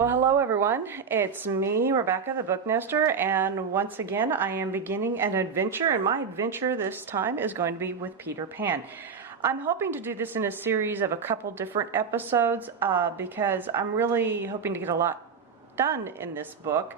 Well, hello everyone. It's me, Rebecca, the Booknester, and once again I am beginning an adventure, and my adventure this time is going to be with Peter Pan. I'm hoping to do this in a series of a couple different episodes because I'm really hoping to get a lot done in this book.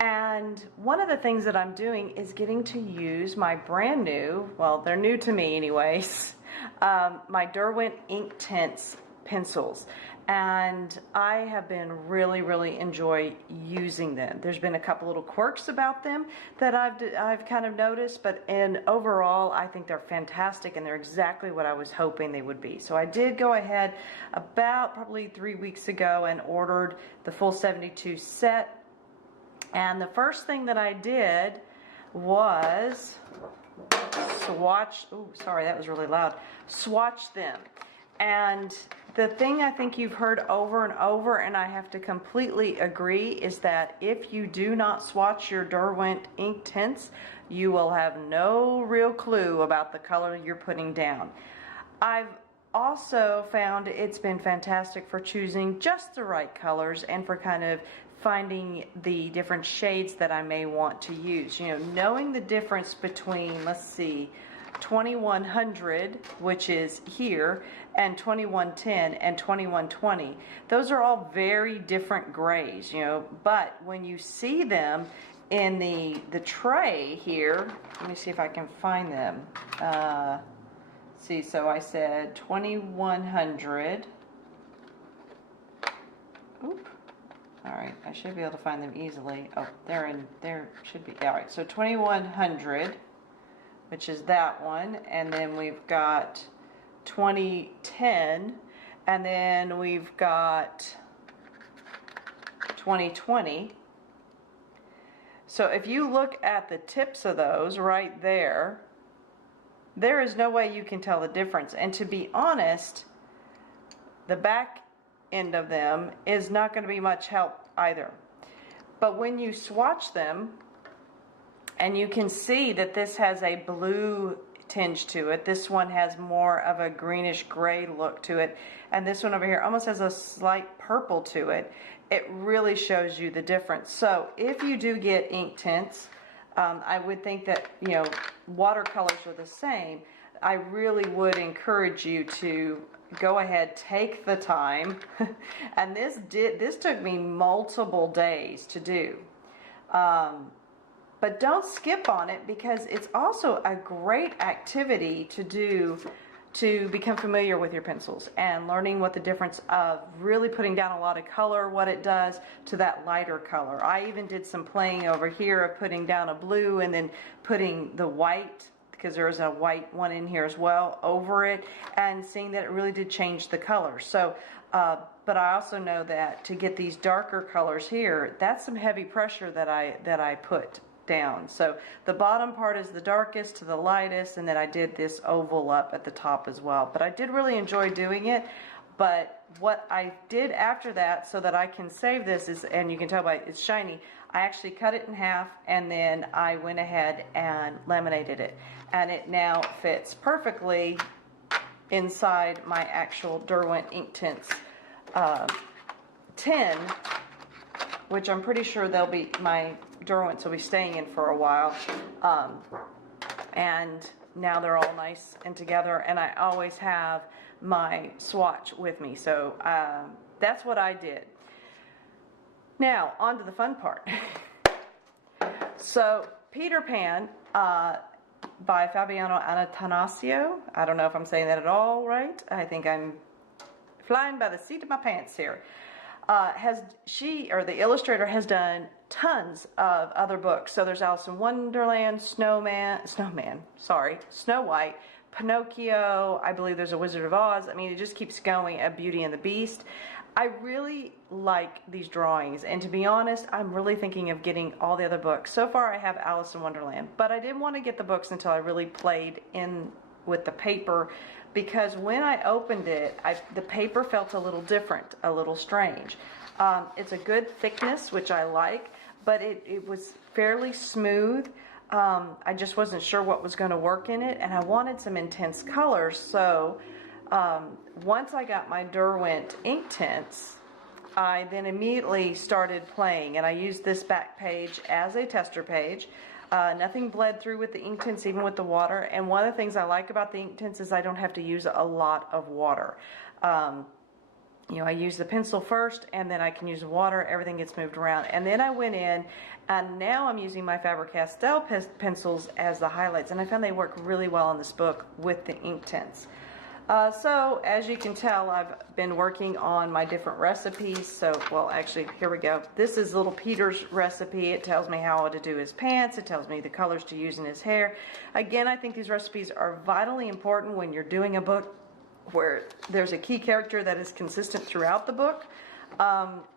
And one of the things that I'm doing is getting to use my brand new, well, they're new to me anyways, my Derwent Inktense pencils. And I have been really enjoy using them. There's been a couple little quirks about them that I've kind of noticed, but overall I think they're fantastic and they're exactly what I was hoping they would be. So I did go ahead about probably 3 weeks ago and ordered the full 72 set. And the first thing that I did was swatch, oh sorry that was really loud, swatch them. And the thing I think you've heard over and over, and I have to completely agree, is that if you do not swatch your Derwent Inktense, you will have no real clue about the color you're putting down. I've also found it's been fantastic for choosing just the right colors and for kind of finding the different shades that I may want to use. You know, knowing the difference between, let's see, 2100, which is here, and 2110 and 2120. Those are all very different grays, you know, but when you see them in the tray here, let me see if I can find them. See, so I said 2100. Oop. All right, I should be able to find them easily. Oh, there should be. All right, so 2100, which is that one, and then we've got 2010, and then we've got 2020. So if you look at the tips of those right there, there is no way you can tell the difference. And to be honest, the back end of them is not going to be much help either. But when you swatch them, and you can see that this has a blue tinge to it. This one has more of a greenish gray look to it. And this one over here almost has a slight purple to it. It really shows you the difference. So if you do get Inktense, I would think that, you know, watercolors are the same. I really would encourage you to go ahead, take the time. And this took me multiple days to do. But don't skip on it, because it's also a great activity to do to become familiar with your pencils and learning what the difference of really putting down a lot of color, what it does to that lighter color. I even did some playing over here of putting down a blue and then putting the white, because there is a white one in here as well, over it, and seeing that it really did change the color. So, but I also know that to get these darker colors here, that's some heavy pressure that I put down. So the bottom part is the darkest to the lightest, and then I did this oval up at the top as well. But I did really enjoy doing it. But what I did after that, so that I can save this, is, and you can tell by it's shiny, I actually cut it in half, and then I went ahead and laminated it, and it now fits perfectly inside my actual Derwent Inktense tin, which I'm pretty sure they'll be, my Derwents will be staying in for a while. And now they're all nice and together, and I always have my swatch with me. So that's what I did. Now, on to the fun part. So, Peter Pan by Fabiana and Attanasio. I don't know if I'm saying that at all right. I think I'm flying by the seat of my pants here. The illustrator has done tons of other books. So there's Alice in Wonderland, Snow White, Pinocchio, I believe there's a Wizard of Oz. I mean, it just keeps going, a Beauty and the Beast. I really like these drawings, and to be honest, I'm really thinking of getting all the other books. So far I have Alice in Wonderland, but I didn't want to get the books until I really played in with the paper, because when I opened it, the paper felt a little different, a little strange. It's a good thickness, which I like, but it was fairly smooth. I just wasn't sure what was going to work in it, and I wanted some intense colors. So once I got my Derwent Inktense, I then immediately started playing, and I used this back page as a tester page. Nothing bled through with the Inktense, even with the water. And one of the things I like about the Inktense is I don't have to use a lot of water. You know, I use the pencil first, and then I can use the water. Everything gets moved around. And then I went in, and now I'm using my Faber-Castell pencils as the highlights. And I found they work really well in this book with the Inktense. So, as you can tell, I've been working on my different recipes. So, well, actually, here we go. This is little Peter's recipe. It tells me how to do his pants. It tells me the colors to use in his hair. Again, I think these recipes are vitally important when you're doing a book where there's a key character that is consistent throughout the book.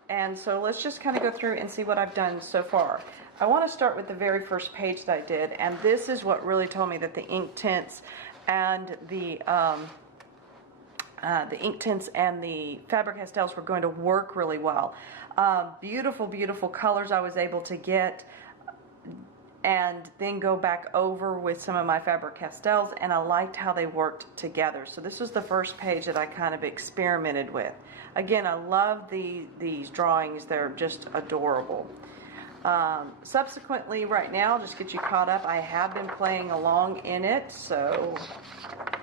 And so let's just kind of go through and see what I've done so far. I want to start with the very first page that I did, and this is what really told me that the Inktense and the Inktense and the Faber-Castells were going to work really well. Beautiful, beautiful colors I was able to get, and then go back over with some of my Faber-Castells, and I liked how they worked together. So this was the first page that I kind of experimented with. Again, I love these drawings. They're just adorable. Subsequently, right now, just get you caught up, I have been playing along in it.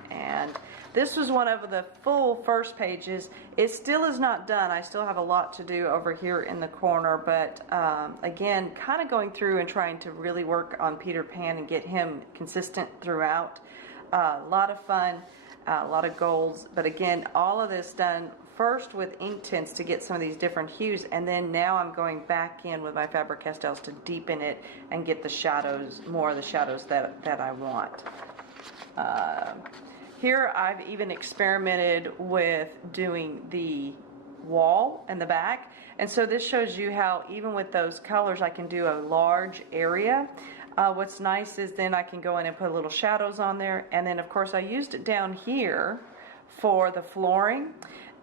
And this was one of the full first pages. It still is not done. I still have a lot to do over here in the corner, but again, kind of going through and trying to really work on Peter Pan and get him consistent throughout. A lot of fun, a lot of goals, but again, all of this done first with Inktense to get some of these different hues, and then now I'm going back in with my Faber-Castells to deepen it and get the shadows, more of the shadows that I want. Here I've even experimented with doing the wall and the back, and so this shows you how even with those colors I can do a large area. What's nice is then I can go in and put little shadows on there, and then of course I used it down here for the flooring,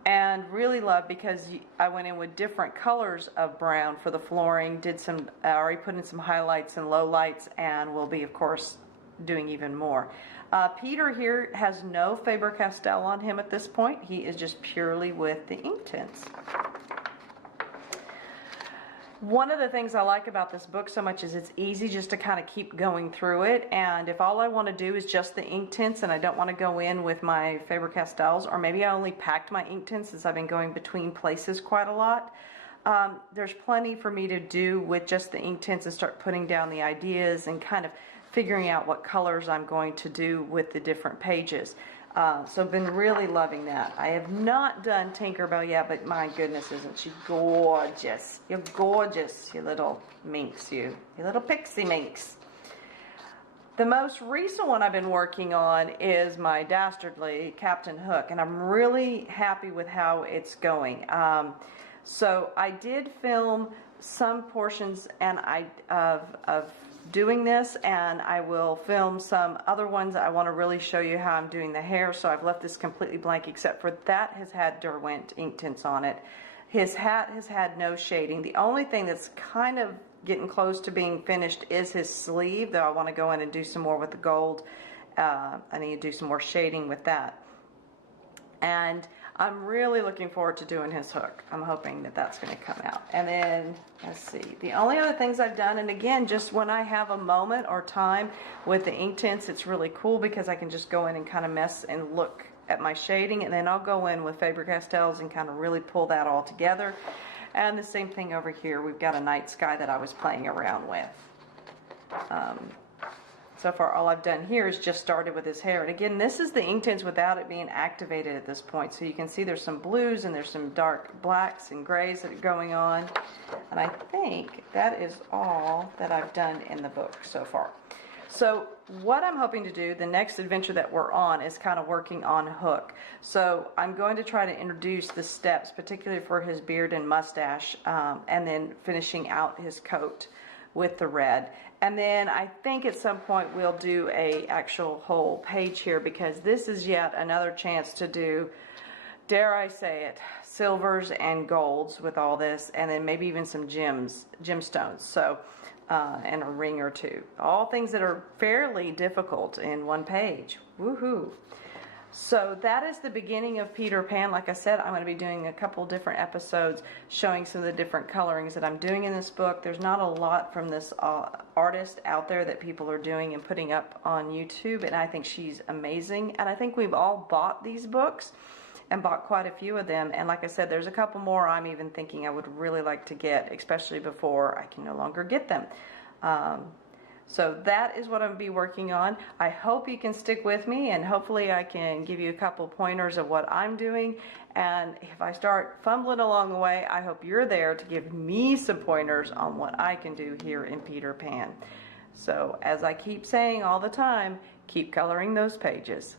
and really love because I went in with different colors of brown for the flooring, did some, I already put in some highlights and lowlights, and will be of course doing even more. Peter here has no Faber-Castell on him at this point. He is just purely with the Inktense. One of the things I like about this book so much is it's easy just to kind of keep going through it, and if all I want to do is just the Inktense and I don't want to go in with my Faber-Castells, or maybe I only packed my Inktense since I've been going between places quite a lot, there's plenty for me to do with just the Inktense and start putting down the ideas and kind of figuring out what colors I'm going to do with the different pages. So I've been really loving that. I have not done Tinkerbell yet, but my goodness, isn't she gorgeous? You're gorgeous, you little minx, you little pixie minx. The most recent one I've been working on is my Dastardly Captain Hook, and I'm really happy with how it's going. So I did film some portions of doing this, and I will film some other ones. I want to really show you how I'm doing the hair, so I've left this completely blank except for that has had Derwent Inktense on it. His hat has had no shading. The only thing that's kind of getting close to being finished is his sleeve, though I want to go in and do some more with the gold. I need to do some more shading with that. And I'm really looking forward to doing his hook. I'm hoping that that's going to come out. And then, let's see, the only other things I've done, and again, just when I have a moment or time with the Inktense, it's really cool because I can just go in and kind of mess and look at my shading, and then I'll go in with Faber-Castells and kind of really pull that all together. And the same thing over here. We've got a night sky that I was playing around with. So far, all I've done here is just started with his hair. And again, this is the Inktense without it being activated at this point. So you can see there's some blues and there's some dark blacks and grays that are going on. And I think that is all that I've done in the book so far. So what I'm hoping to do, the next adventure that we're on, is kind of working on Hook. So I'm going to try to introduce the steps, particularly for his beard and mustache, and then finishing out his coat with the red. And then I think at some point we'll do a actual whole page here, because this is yet another chance to do, dare I say it, silvers and golds with all this, and then maybe even some gemstones. So and a ring or two. All things that are fairly difficult in one page. Woohoo! So that is the beginning of Peter Pan. Like I said, I'm going to be doing a couple different episodes showing some of the different colorings that I'm doing in this book. There's not a lot from this artist out there that people are doing and putting up on YouTube, and I think she's amazing. And I think we've all bought these books and bought quite a few of them. And like I said, there's a couple more I'm even thinking I would really like to get, especially before I can no longer get them. So that is what I'm going to be working on. I hope you can stick with me, and hopefully I can give you a couple pointers of what I'm doing. And if I start fumbling along the way, I hope you're there to give me some pointers on what I can do here in Peter Pan. So as I keep saying all the time, keep coloring those pages.